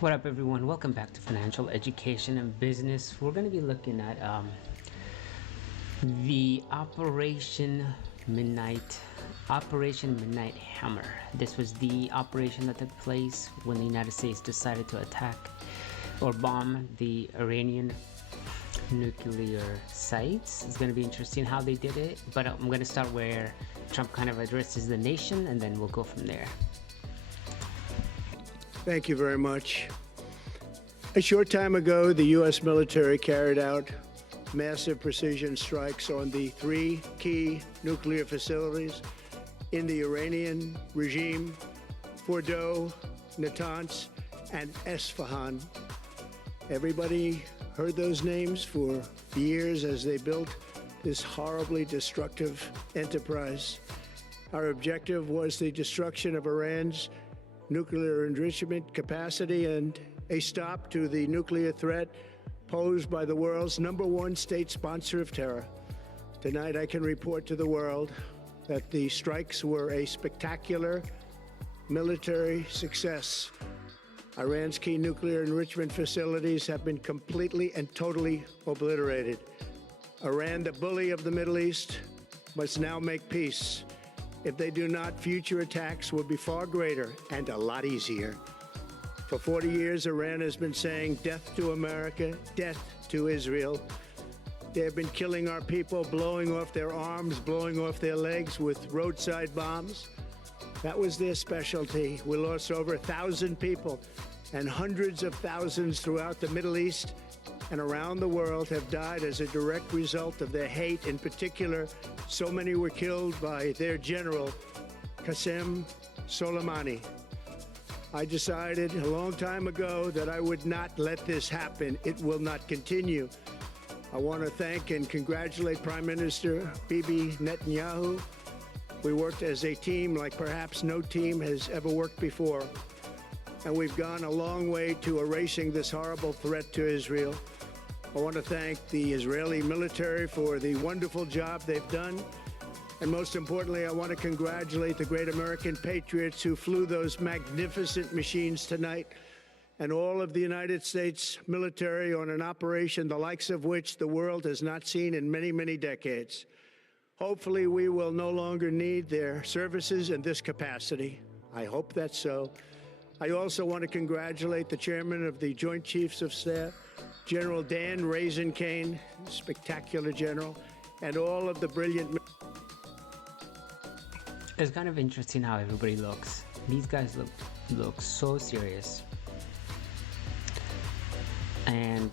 What up, everyone? Welcome back to Financial Education and Business. We're going to be looking at the Operation Midnight Hammer. This was the operation that took place when the United States decided to attack or bomb the Iranian nuclear sites. It's going to be interesting how they did it, but I'm going to start where Trump kind of addresses the nation, and then we'll go from there. Thank you very much. A short time ago, the U.S. military carried out massive precision strikes on the three key nuclear facilities in the Iranian regime: Fordow, Natanz, and Isfahan. Everybody heard those names for years as they built this horribly destructive enterprise. Our objective was the destruction of Iran's nuclear enrichment capacity and a stop to the nuclear threat posed by the world's #1 state sponsor of terror. Tonight, I can report to the world that the strikes were a spectacular military success. Iran's key nuclear enrichment facilities have been completely and totally obliterated. Iran, the bully of the Middle East, must now make peace. If they do not, future attacks will be far greater and a lot easier. For 40 years, Iran has been saying death to America, death to Israel. They have been killing our people, blowing off their arms, blowing off their legs with roadside bombs. That was their specialty. We lost over 1,000 people, and hundreds of thousands throughout the Middle East and around the world have died as a direct result of their hate. In particular, so many were killed by their general, Qasem Soleimani. I decided a long time ago that I would not let this happen. It will not continue. I want to thank and congratulate Prime Minister Bibi Netanyahu. We worked as a team like perhaps no team has ever worked before. And we've gone a long way to erasing this horrible threat to Israel. I want to thank the Israeli military for the wonderful job they've done. And most importantly, I want to congratulate the great American patriots who flew those magnificent machines tonight, and all of the United States military on an operation the likes of which the world has not seen in many, many decades. Hopefully, we will no longer need their services in this capacity. I hope that's so. I also want to congratulate the chairman of the Joint Chiefs of Staff, General Dan Raisin Kane, spectacular general, and all of the brilliant. It's kind of interesting how everybody looks. These guys look so serious, and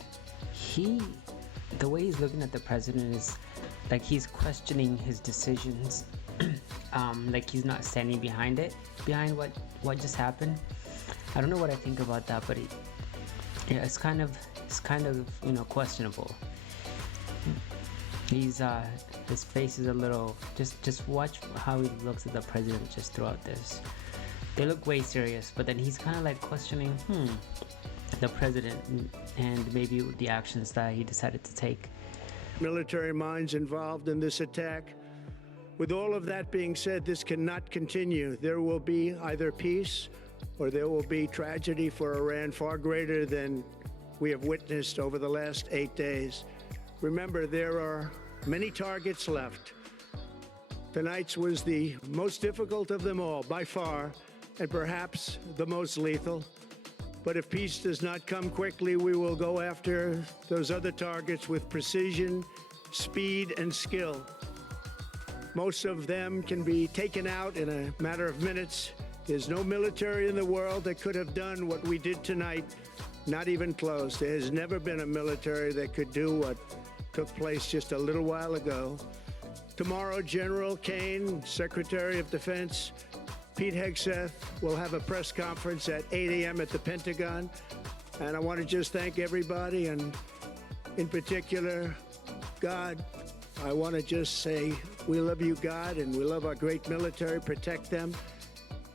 the way he's looking at the president is like he's questioning his decisions, like he's not standing behind what just happened. I don't know what I think about that, but it's kind of questionable. His face is a little, just watch how he looks at the president just throughout this. They look way serious, but then he's kind of like questioning the president and maybe the actions that he decided to take. Military minds involved in this attack. With all of that being said, this cannot continue. There will be either peace or there will be tragedy for Iran far greater than we have witnessed over the last 8 days. Remember, there are many targets left. Tonight's was the most difficult of them all, by far, and perhaps the most lethal. But if peace does not come quickly, we will go after those other targets with precision, speed, and skill. Most of them can be taken out in a matter of minutes. There's no military in the world that could have done what we did tonight, not even close. There has never been a military that could do what took place just a little while ago. Tomorrow, General Kane, Secretary of Defense, Pete Hegseth will have a press conference at 8 a.m. at the Pentagon. And I want to just thank everybody, and in particular, God. I want to just say we love you, God, and we love our great military. Protect them.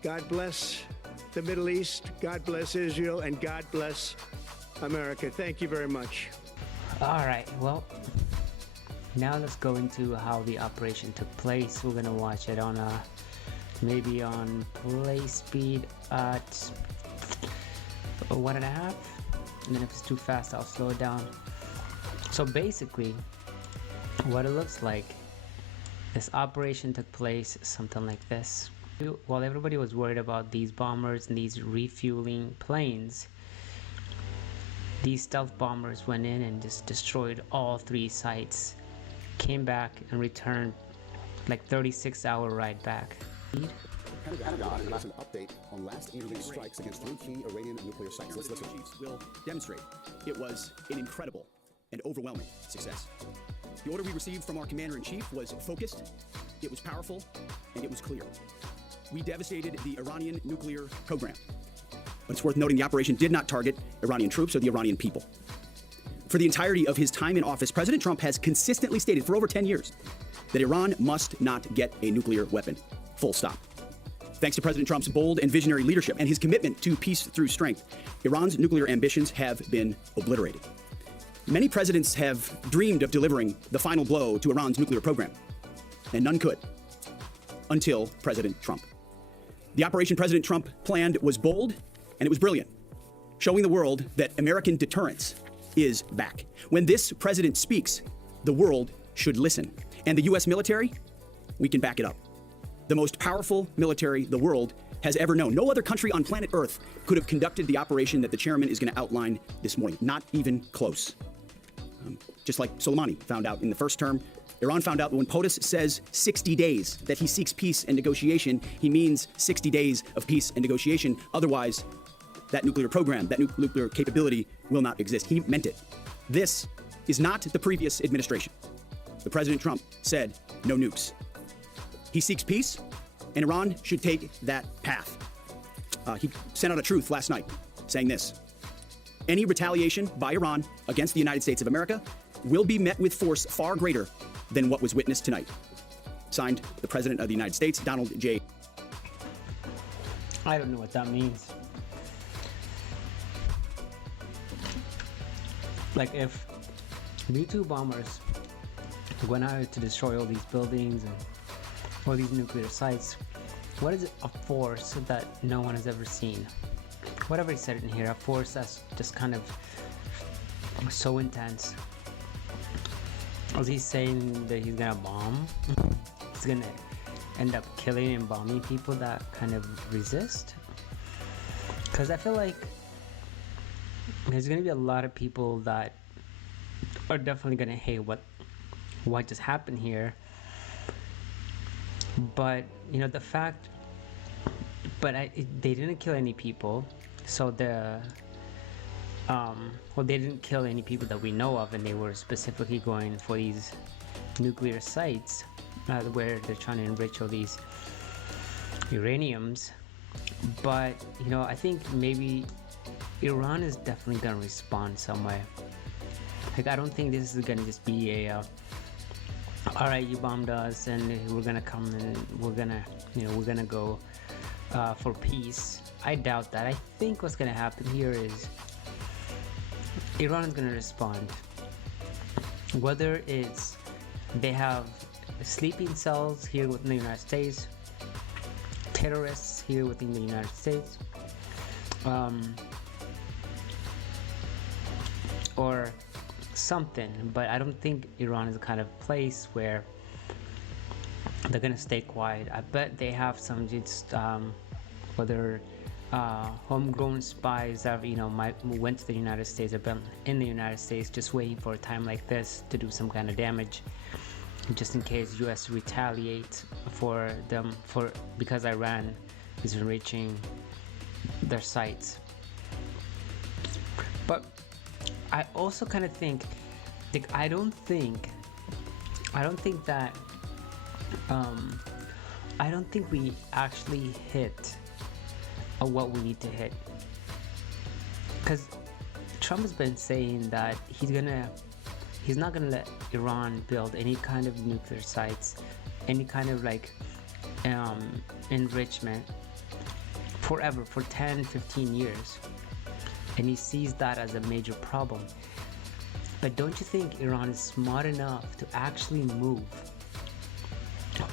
God bless the Middle East. God bless Israel, and God bless America. Thank you very much. All right, well, now let's go into how the operation took place. We're gonna watch it on maybe on play speed at 1.5, and then if it's too fast, I'll slow it down. So basically, what it looks like, this operation took place something like this. While everybody was worried about these bombers and these refueling planes, these stealth bombers went in and just destroyed all 3 sites, came back and returned like 36-hour ride back. Pentagon announced an update on last evening's strikes against 3 key Iranian nuclear sites. Let's listen. Chiefs will demonstrate it was an incredible and overwhelming success. The order we received from our commander-in-chief was focused, it was powerful, and it was clear. We devastated the Iranian nuclear program. But it's worth noting the operation did not target Iranian troops or the Iranian people. For the entirety of his time in office, President Trump has consistently stated for over 10 years that Iran must not get a nuclear weapon. Full stop. Thanks to President Trump's bold and visionary leadership and his commitment to peace through strength, Iran's nuclear ambitions have been obliterated. Many presidents have dreamed of delivering the final blow to Iran's nuclear program, and none could, until President Trump. The operation President Trump planned was bold, and it was brilliant, showing the world that American deterrence is back. When this president speaks, the world should listen. And the U.S. military, we can back it up. The most powerful military the world has ever known. No other country on planet Earth could have conducted the operation that the chairman is going to outline this morning. Not even close. Just like Soleimani found out in the first term, Iran found out that when POTUS says 60 days that he seeks peace and negotiation, he means 60 days of peace and negotiation. Otherwise, that nuclear program, that nuclear capability will not exist. He meant it. This is not the previous administration. The President Trump said no nukes. He seeks peace, and Iran should take that path. He sent out a truth last night saying this: any retaliation by Iran against the United States of America will be met with force far greater than what was witnessed tonight. Signed, the President of the United States, Donald J. I don't know what that means. Like, if B-2 bombers went out to destroy all these buildings and all these nuclear sites, what is a force that no one has ever seen? Whatever he said in here, a force that's just kind of so intense. Was he saying that he's gonna bomb? He's gonna end up killing and bombing people that kind of resist? Because I feel like there's gonna be a lot of people that are definitely gonna hate what just happened here. But you know, the fact, they didn't kill any people, so they didn't kill any people that we know of, and they were specifically going for these nuclear sites where they're trying to enrich all these uraniums. But you know, I think maybe Iran is definitely gonna respond some way. Like, I don't think this is gonna just be a all right, you bombed us and we're gonna come and we're gonna go for peace. I doubt that. I think what's gonna happen here is Iran is gonna respond. Whether it's they have sleeping cells here within the United States, terrorists here within the United States, or something, but I don't think Iran is the kind of place where they're gonna stay quiet. I bet they have some just whether homegrown spies that went to the United States or been in the United States just waiting for a time like this to do some kind of damage, just in case US retaliate for them because Iran is enriching their sites. But I also kind of think, like, I don't think we actually hit what we need to hit, because Trump has been saying that he's not gonna let Iran build any kind of nuclear sites, any kind of enrichment forever, for 10-15 years. And he sees that as a major problem. But don't you think Iran is smart enough to actually move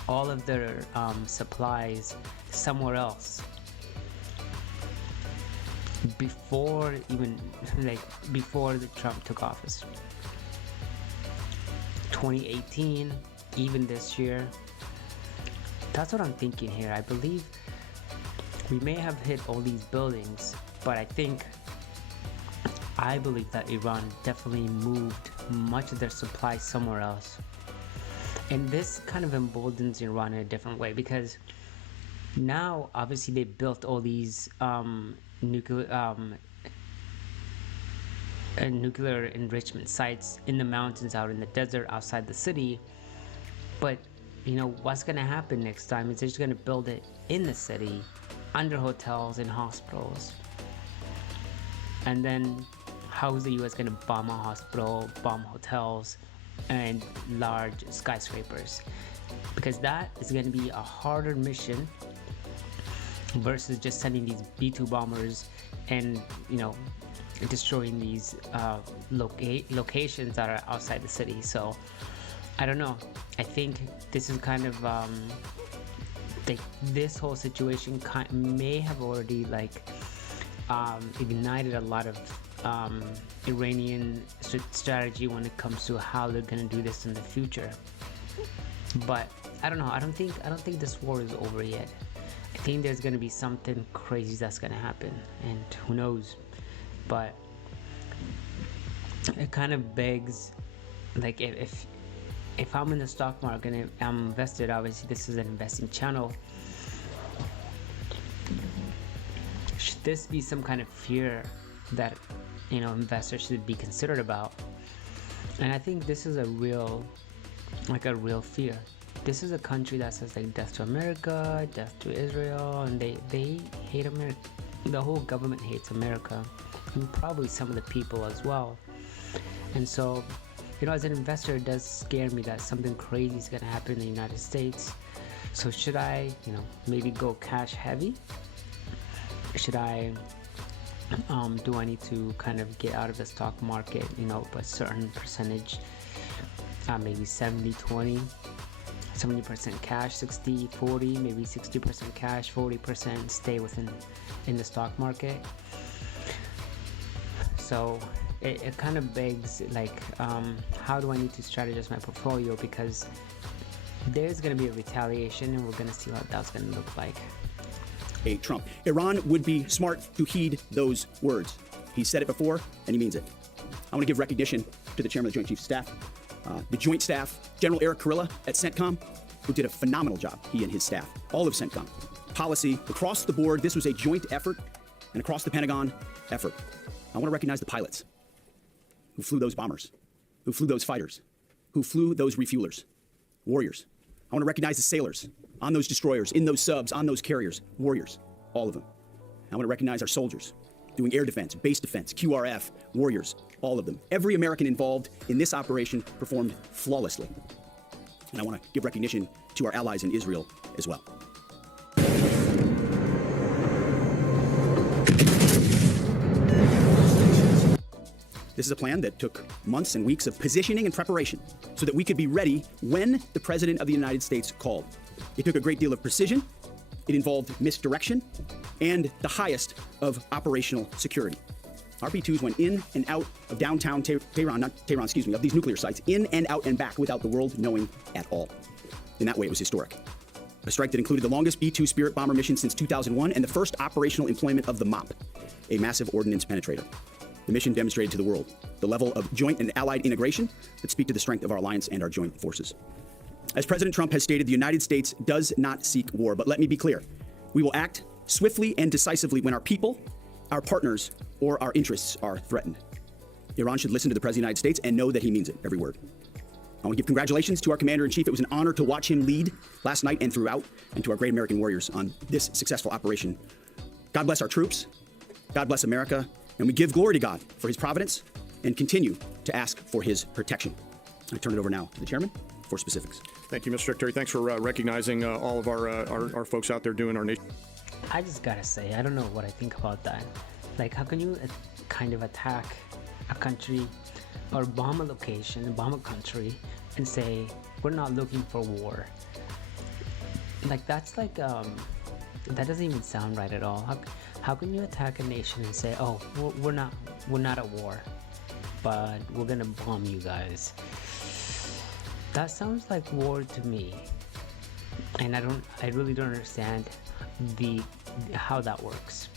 all of their supplies somewhere else? before even before the Trump took office. 2018, even this year. That's what I'm thinking here. I believe we may have hit all these buildings, but I believe that Iran definitely moved much of their supply somewhere else. And this kind of emboldens Iran in a different way, because now obviously they built all these nuclear enrichment sites in the mountains, out in the desert, outside the city. But you know what's going to happen next time is they're just going to build it in the city, under hotels and hospitals. And then how is the US going to bomb a hospital, bomb hotels, and large skyscrapers? Because that is going to be a harder mission versus just sending these B-2 bombers and, you know, destroying these locations that are outside the city. So I don't know. I think this is kind of this whole situation may have already ignited a lot of Iranian strategy when it comes to how they're going to do this in the future. But I don't know. I don't think this war is over yet. I think there's going to be something crazy that's going to happen, and who knows. But it kind of begs, like, if I'm in the stock market and I'm invested, obviously this is an investing channel, should this be some kind of fear that, you know, investors should be considered about? And I think this is a real fear. This is a country that says like death to America, death to Israel, and they hate America. The whole government hates America, and probably some of the people as well. And so, you know, as an investor, it does scare me that something crazy is going to happen in the United States. So should I, you know, maybe go cash heavy? Should I, do I need to kind of get out of the stock market, you know, a certain percentage, maybe 70-20, 70% cash, 60-40, maybe 60% cash, 40% stay in the stock market? So it kind of begs, like, how do I need to strategize my portfolio? Because there's going to be a retaliation, and we're going to see what that's going to look like. Hey, Trump. Iran would be smart to heed those words. He said it before, and he means it. I want to give recognition to the chairman of the Joint Chiefs of Staff, the Joint Staff, General Eric Kurilla at CENTCOM, who did a phenomenal job, he and his staff, all of CENTCOM. Policy, across the board, this was a joint effort, and across the Pentagon effort. I want to recognize the pilots who flew those bombers, who flew those fighters, who flew those refuelers, warriors. I want to recognize the sailors on those destroyers, in those subs, on those carriers, warriors, all of them. I want to recognize our soldiers doing air defense, base defense, QRF, warriors, all of them. Every American involved in this operation performed flawlessly. And I want to give recognition to our allies in Israel as well. This is a plan that took months and weeks of positioning and preparation so that we could be ready when the President of the United States called. It took a great deal of precision. It involved misdirection and the highest of operational security. Our B-2s went in and out of downtown of these nuclear sites, in and out and back without the world knowing at all. In that way, it was historic. A strike that included the longest B-2 Spirit bomber mission since 2001 and the first operational employment of the MOP, a massive ordnance penetrator. The mission demonstrated to the world the level of joint and allied integration that speak to the strength of our alliance and our joint forces. As President Trump has stated, the United States does not seek war, but let me be clear. We will act swiftly and decisively when our people, our partners, or our interests are threatened. Iran should listen to the President of the United States and know that he means it, every word. I want to give congratulations to our Commander-in-Chief. It was an honor to watch him lead last night and throughout, and to our great American warriors on this successful operation. God bless our troops. God bless America. And we give glory to God for his providence and continue to ask for his protection. I turn it over now to the chairman for specifics. Thank you, Mr. Secretary. Thanks for recognizing all of our folks out there doing our nation. I just gotta say, I don't know what I think about that. Like, how can you kind of attack a country or bomb a location, bomb a country, and say, we're not looking for war? Like, that's like, that doesn't even sound right at all. How can you attack a nation and say, "Oh, we're not at war, but we're gonna bomb you guys"? That sounds like war to me, and I really don't understand how that works.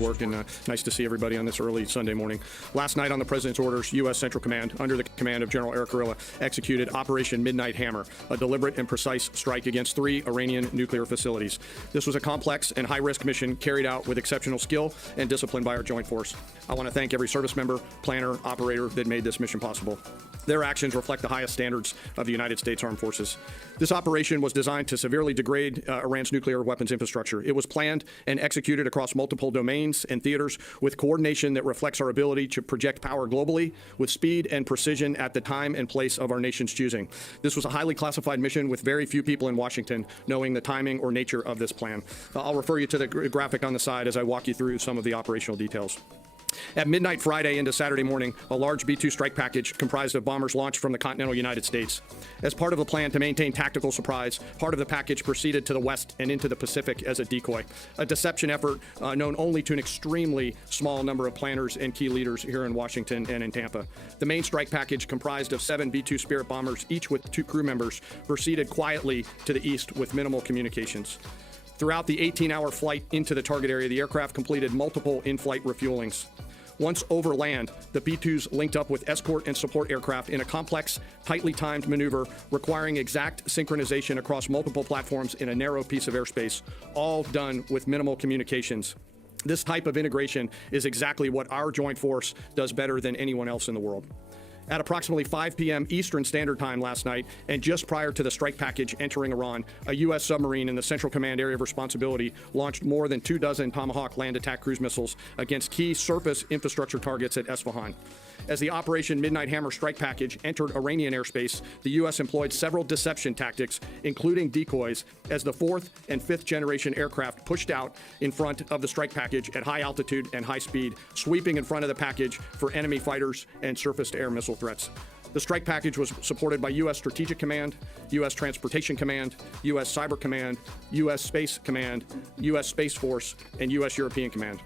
Work, and nice to see everybody on this early Sunday morning. Last night, on the President's orders, U.S. Central Command, under the command of General Eric Gorilla, executed Operation Midnight Hammer, a deliberate and precise strike against 3 Iranian nuclear facilities. This was a complex and high-risk mission carried out with exceptional skill and discipline by our joint force. I want to thank every service member, planner, operator that made this mission possible. Their actions reflect the highest standards of the United States Armed Forces. This operation was designed to severely degrade Iran's nuclear weapons infrastructure. It was planned and executed across multiple domains and theaters with coordination that reflects our ability to project power globally with speed and precision at the time and place of our nation's choosing. This was a highly classified mission with very few people in Washington knowing the timing or nature of this plan. I'll refer you to the graphic on the side as I walk you through some of the operational details. At midnight Friday into Saturday morning, a large B-2 strike package comprised of bombers launched from the continental United States. As part of a plan to maintain tactical surprise, part of the package proceeded to the west and into the Pacific as a decoy, a deception effort known only to an extremely small number of planners and key leaders here in Washington and in Tampa. The main strike package, comprised of 7 B-2 Spirit bombers, each with 2 crew members, proceeded quietly to the east with minimal communications. Throughout the 18-hour flight into the target area, the aircraft completed multiple in-flight refuelings. Once over land, the B-2s linked up with escort and support aircraft in a complex, tightly timed maneuver requiring exact synchronization across multiple platforms in a narrow piece of airspace, all done with minimal communications. This type of integration is exactly what our joint force does better than anyone else in the world. At approximately 5 p.m. Eastern Standard Time last night, and just prior to the strike package entering Iran, a U.S. submarine in the Central Command Area of Responsibility launched more than 24 Tomahawk land attack cruise missiles against key surface infrastructure targets at Isfahan. As the Operation Midnight Hammer strike package entered Iranian airspace, the U.S. employed several deception tactics, including decoys, as the 4th and 5th generation aircraft pushed out in front of the strike package at high altitude and high speed, sweeping in front of the package for enemy fighters and surface-to-air missile threats. The strike package was supported by U.S. Strategic Command, U.S. Transportation Command, U.S. Cyber Command, U.S. Space Command, U.S. Space Force, and U.S. European Command.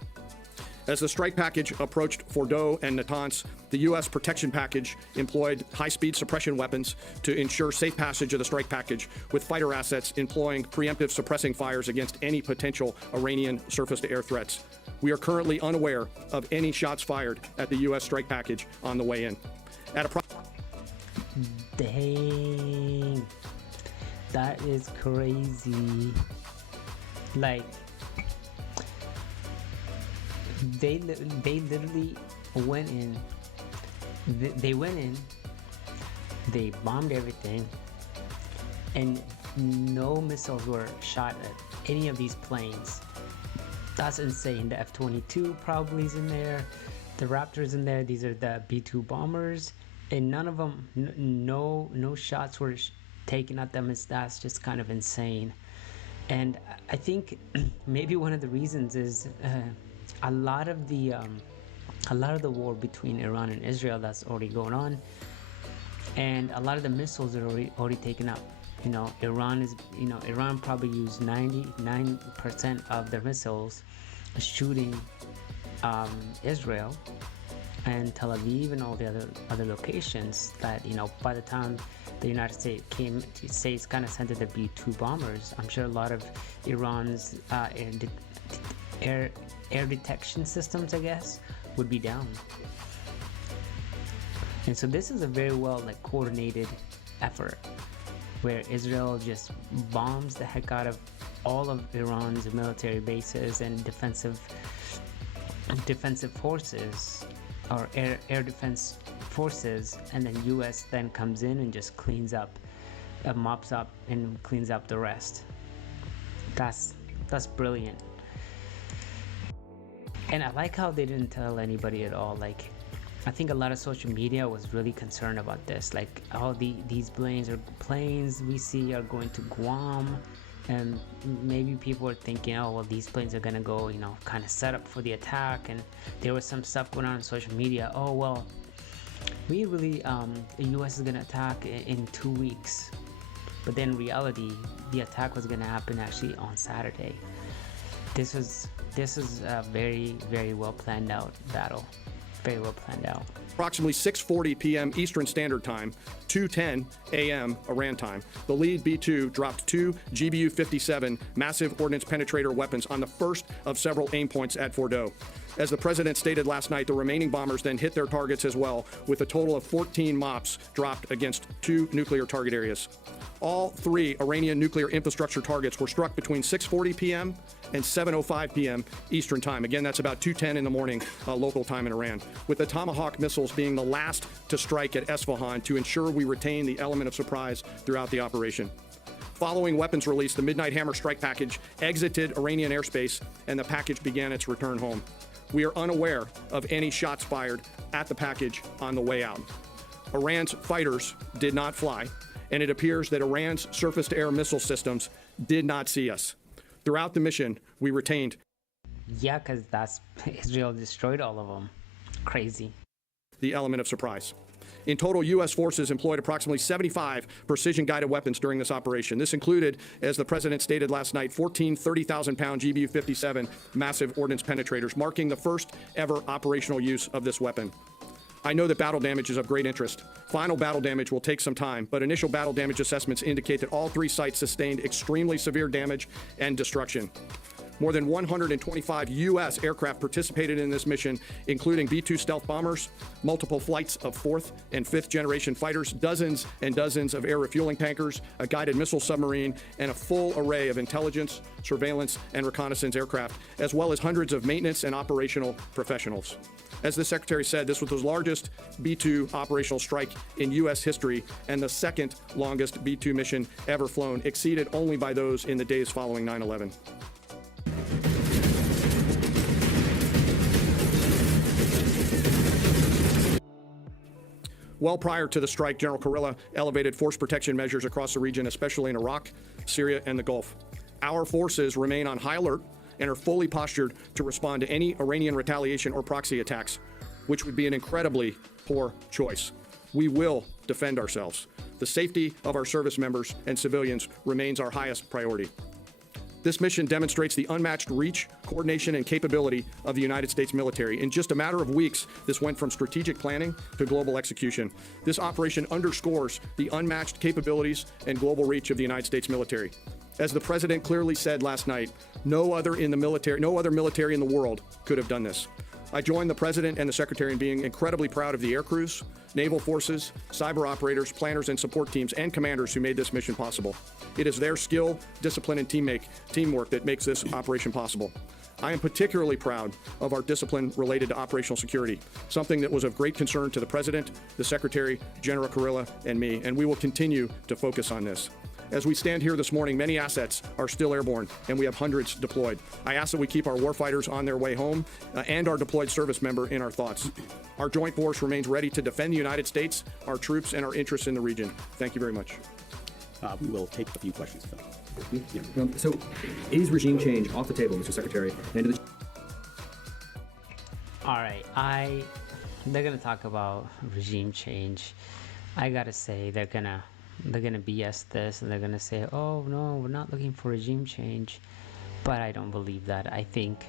As the strike package approached Fordow and Natanz, the U.S. protection package employed high-speed suppression weapons to ensure safe passage of the strike package, with fighter assets employing preemptive suppressing fires against any potential Iranian surface-to-air threats. We are currently unaware of any shots fired at the U.S. strike package on the way in. Dang, that is crazy. Like, they literally went in. They went in. They bombed everything, and no missiles were shot at any of these planes. That's insane. The F-22 probably is in there. The Raptor's in there. These are the B-2 bombers, and none of them, no shots were taken at them. That's just kind of insane. And I think maybe one of the reasons is a lot of the war between Iran and Israel that's already going on, and a lot of the missiles are already taken out. Iran probably used 99% of their missiles shooting Israel and Tel Aviv and all the other locations that, by the time the United States kind of sent their B-2 bombers, I'm sure a lot of Iran's air detection systems, I guess, would be down. And so this is a very well coordinated effort where Israel just bombs the heck out of all of Iran's military bases and defensive forces, or air defense forces, and then US then comes in and just cleans up, mops up and cleans up the rest. That's brilliant. And I like how they didn't tell anybody at all. I think a lot of social media was really concerned about this. These planes we see are going to Guam, and maybe people are thinking, oh well, these planes are gonna go, kind of set up for the attack. And there was some stuff going on social media. Oh well, we really, the U.S. is gonna attack in 2 weeks. But then in reality, the attack was gonna happen actually on Saturday. This was this is a very, very well planned out battle. Very well planned out. Approximately 6:40 p.m. Eastern Standard Time, 2:10 a.m. Iran time, the lead B-2 dropped 2 GBU-57 Massive Ordnance Penetrator weapons on the first of several aim points at Fordow. As the president stated last night, the remaining bombers then hit their targets as well, with a total of 14 MOPs dropped against 2 nuclear target areas. All 3 Iranian nuclear infrastructure targets were struck between 6:40 p.m. and 7:05 p.m. Eastern time. Again, that's about 2:10 in the morning local time in Iran, with the Tomahawk missiles being the last to strike at Isfahan to ensure we retain the element of surprise throughout the operation. Following weapons release, the Midnight Hammer strike package exited Iranian airspace and the package began its return home. We are unaware of any shots fired at the package on the way out. Iran's fighters did not fly, and it appears that Iran's surface-to-air missile systems did not see us. Throughout the mission, we retained. Yeah, because Israel destroyed all of them. Crazy. The element of surprise. In total, U.S. forces employed approximately 75 precision-guided weapons during this operation. This included, as the president stated last night, 14 30,000-pound GBU-57 Massive Ordnance Penetrators, marking the first ever operational use of this weapon. I know that battle damage is of great interest. Final battle damage will take some time, but initial battle damage assessments indicate that all 3 sites sustained extremely severe damage and destruction. More than 125 U.S. aircraft participated in this mission, including B-2 stealth bombers, multiple flights of 4th and 5th generation fighters, dozens and dozens of air refueling tankers, a guided missile submarine, and a full array of intelligence, surveillance, and reconnaissance aircraft, as well as hundreds of maintenance and operational professionals. As the Secretary said, this was the largest B-2 operational strike in U.S. history and the second longest B-2 mission ever flown, exceeded only by those in the days following 9/11. Well prior to the strike, General Kurilla elevated force protection measures across the region, especially in Iraq, Syria, and the Gulf. Our forces remain on high alert and are fully postured to respond to any Iranian retaliation or proxy attacks, which would be an incredibly poor choice. We will defend ourselves. The safety of our service members and civilians remains our highest priority. This mission demonstrates the unmatched reach, coordination, and capability of the United States military. In just a matter of weeks, this went from strategic planning to global execution. This operation underscores the unmatched capabilities and global reach of the United States military. As the president clearly said last night, no other military in the world could have done this. I join the president and the secretary in being incredibly proud of the air crews, naval forces, cyber operators, planners, and support teams and commanders who made this mission possible. It is their skill, discipline, and teamwork that makes this operation possible. I am particularly proud of our discipline related to operational security, something that was of great concern to the president, the secretary, General Kurilla, and me, and we will continue to focus on this. As we stand here this morning, many assets are still airborne, and we have hundreds deployed. I ask that we keep our warfighters on their way home and our deployed service member in our thoughts. Our joint force remains ready to defend the United States, our troops, and our interests in the region. Thank you very much. We will take a few questions, Phil. Yeah. So, is regime change off the table, Mr. Secretary? And All right, they're gonna talk about regime change. I gotta say they're gonna BS this, and they're gonna say, oh no, we're not looking for regime change, but I don't believe that. I think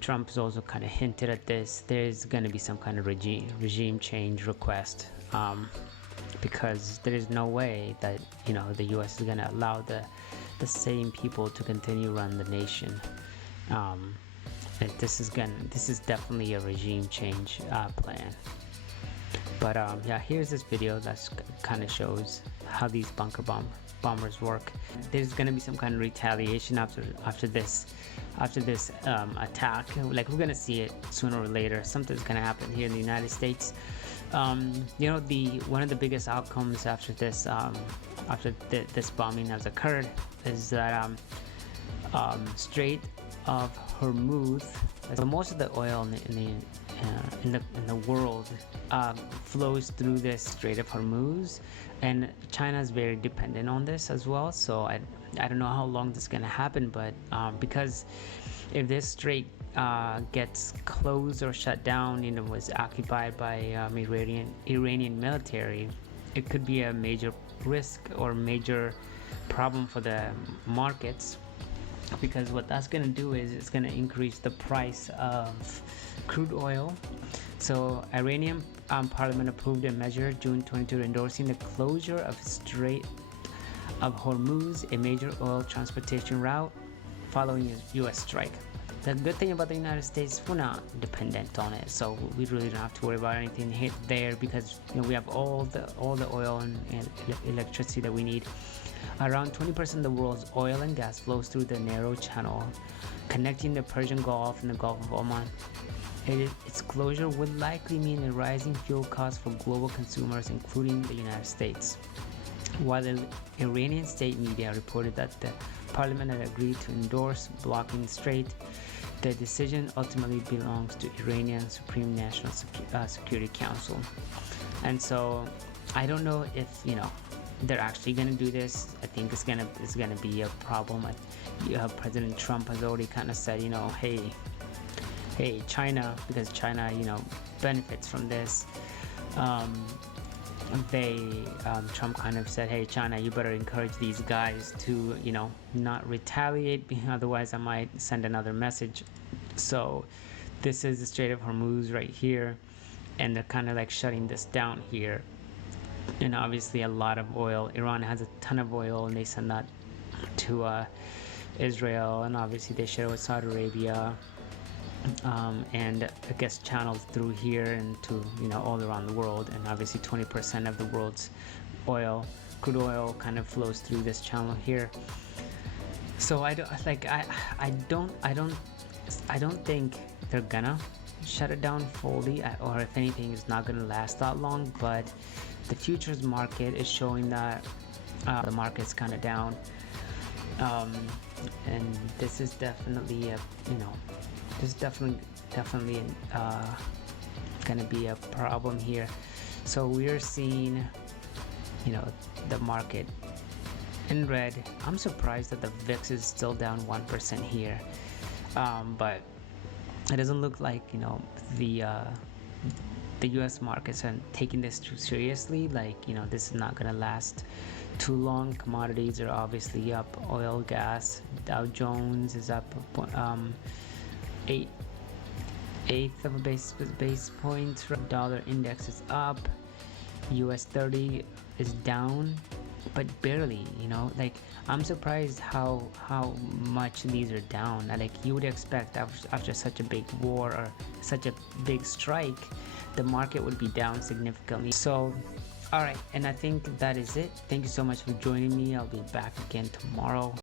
Trump's also kind of hinted at this. There's gonna be some kind of regime change request, because there is no way that the U.S. is gonna allow the same people to continue run the nation. This is definitely a regime change plan. But yeah, here's this video that kind of shows how these bunker bombers work. There's gonna be some kind of retaliation after this attack. Like, we're gonna see it sooner or later. Something's gonna happen here in the United States. One of the biggest outcomes after this this bombing has occurred is that Strait of Hormuz, so most of the oil in the world flows through this Strait of Hormuz, and China is very dependent on this as well. So I don't know how long this is gonna happen, but because if this strait gets closed or shut down, was occupied by Iranian military, it could be a major risk or major problem for the markets. because what that's going to do is it's going to increase the price of crude oil. So Iranian parliament approved a measure June 22 endorsing the closure of Strait of Hormuz, a major oil transportation route, following a U.S. strike. The good thing about the United States, we're not dependent on it, so we really don't have to worry about anything hit there, because we have all the oil and electricity that we need. Around 20% of the world's oil and gas flows through the narrow channel connecting the Persian Gulf and the Gulf of Oman. Its closure would likely mean a rising fuel cost for global consumers, including the United States. While the Iranian state media reported that the parliament had agreed to endorse blocking the strait, the decision ultimately belongs to Iranian Supreme National Security Council. And so I don't know if they're actually going to do this. I think it's gonna be a problem. President Trump has already kind of said, hey, China, because China, benefits from this. Trump kind of said, hey, China, you better encourage these guys to, not retaliate, otherwise I might send another message. So this is the Strait of Hormuz right here, and they're kind of like shutting this down here. And obviously a lot of oil. Iran has a ton of oil, and they send that to Israel, and obviously they share it with Saudi Arabia. And I guess channeled through here and to all around the world, and obviously 20% of the world's crude oil kind of flows through this channel here. So I don't think they're gonna shut it down fully, or if anything, it's not gonna last that long. But the futures market is showing that the market's kind of down, and this is definitely gonna be a problem here. So we're seeing the market in red. I'm surprised that the VIX is still down 1% here, but it doesn't look like the US markets are taking this too seriously. This is not gonna last too long. Commodities are obviously up. Oil, gas, Dow Jones is up 1/8 of a base point. Dollar index is up. US 30 is down, but barely. I'm surprised how much these are down. You would expect after such a big war or such a big strike, the market would be down significantly. So all right, and I think that is it. Thank you so much for joining me. I'll be back again tomorrow.